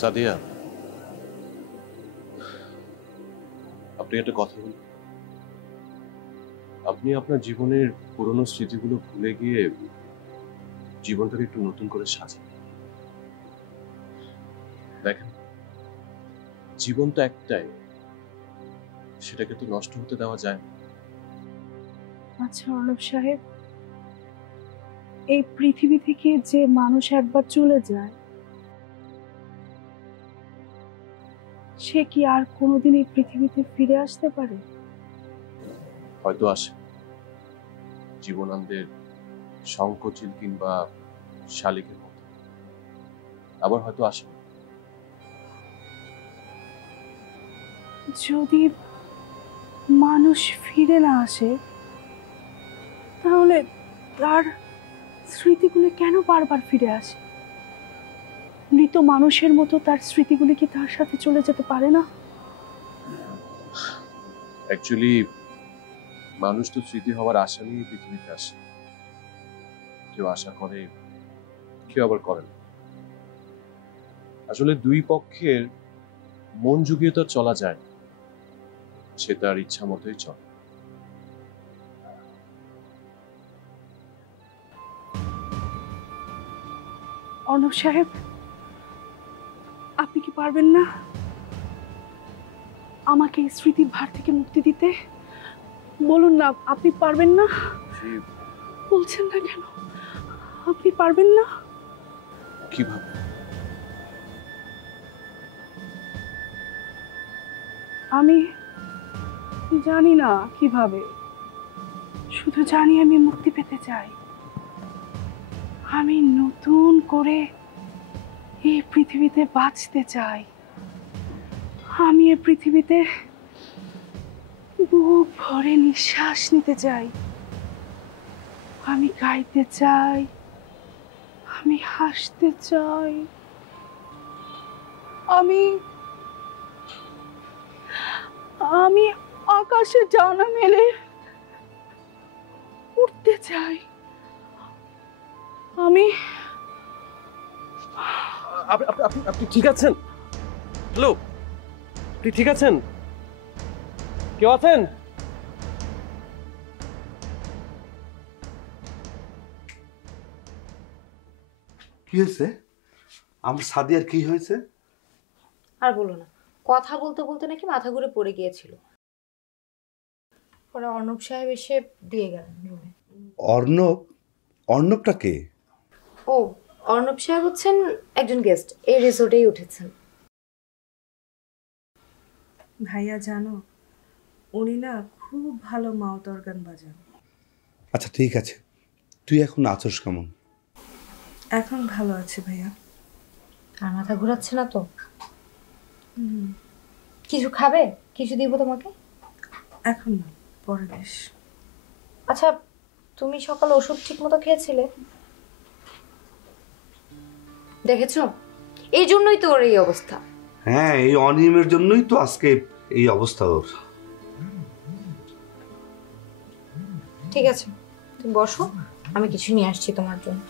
সাদিয়া, আপনি একটা কথা বলুন। আপনি আপনার জীবনের পুরনো স্মৃতিগুলো ভুলে গিয়ে জীবনটাকে একটু নতুন করে সাজান। দেখেন, জীবন তো একটাই, সেটাকে তো নষ্ট হতে দেওয়া যায় না। আচ্ছা অর্ণব সাহেব, এই পৃথিবী থেকে যে মানুষ একবার চলে যায় সে কি আর কোনোদিন এই পৃথিবীতে ফিরে আসতে পারে? হয়তো আসে জীবনানন্দের শঙ্খচিল কিংবা শালিকের মতো, আবার হয়তো আসে না। যদি মানুষ ফিরে না আসে তাহলে তার স্মৃতিগুলি কেন বারবার ফিরে আসে? মৃত মানুষের মতো তার স্মৃতিগুলি কি তার সাথে চলে যেতে পারে না? অ্যাকচুয়ালি মানুষ তো স্মৃতি হওয়ার আশা নিয়ে পৃথিবীতে আসে। কেউ আশা করে, কেউ আবার করে না। আসলে দুই পক্ষের মন জুগিয়ে তো আর চলা যায় না, সে তার ইচ্ছা মতোই চলে। অর্ণব সাহেব, আপনি কি পারবেন না আমাকে এই স্মৃতির ভার থেকে মুক্তি দিতে? বলুন না, আপনি পারবেন না? বলছেন না কেন? আপনি পারবেন না? কিভাবে? আমি জানি না কিভাবে, শুধু জানি আমি মুক্তি পেতে চাই। আমি নতুন করে এই পৃথিবীতে বাঁচতে চাই। আমি এই পৃথিবীতে বুক ভরে নিঃশ্বাস নিতে চাই। আমি গাইতে চাই, আমি হাসতে চাই, আমি আমি আকাশে জানা মেলে উঠতে চাই। আমি আপনি ঠিক আছেন? হ্যালো, আপনি ঠিক আছেন? কেউ আছেন? কি হয়েছে? আমার সাদিয়ার কি হয়েছে? আর বলো না, কথা বলতে বলতে নাকি মাথা ঘুরে পড়ে গিয়েছিল। পরে অর্ণব সাহেব এসে দিয়ে গেলেন রুমে। অর্ণব? অর্ণবটা কে? ও, অর্ণব সাহেব হচ্ছেন একজন গেস্ট, এই রিসোর্টেই উঠেছেন। ভাইয়া জানো, উনি না খুব ভালো মাউথ অর্গান বাজান। আচ্ছা ঠিক আছে, তুই এখন আছোস কেমন? এখন ভালো আছে ভাইয়া। আর মাথা ঘোরাচ্ছে না তো? কিছু খাবে? কিছু দিব তোমাকে? এখন না, পরে বেশ। আচ্ছা, তুমি সকালে ওষুধ ঠিক মতো খেয়েছিলে? দেখেছো, এই জন্যই তো ওর এই অবস্থা। হ্যাঁ, এই অনিয়মের জন্যই তো আজকে এই অবস্থা ওর। ঠিক আছে, তুমি বসো, আমি কিছু নিয়ে আসছি তোমার জন্য।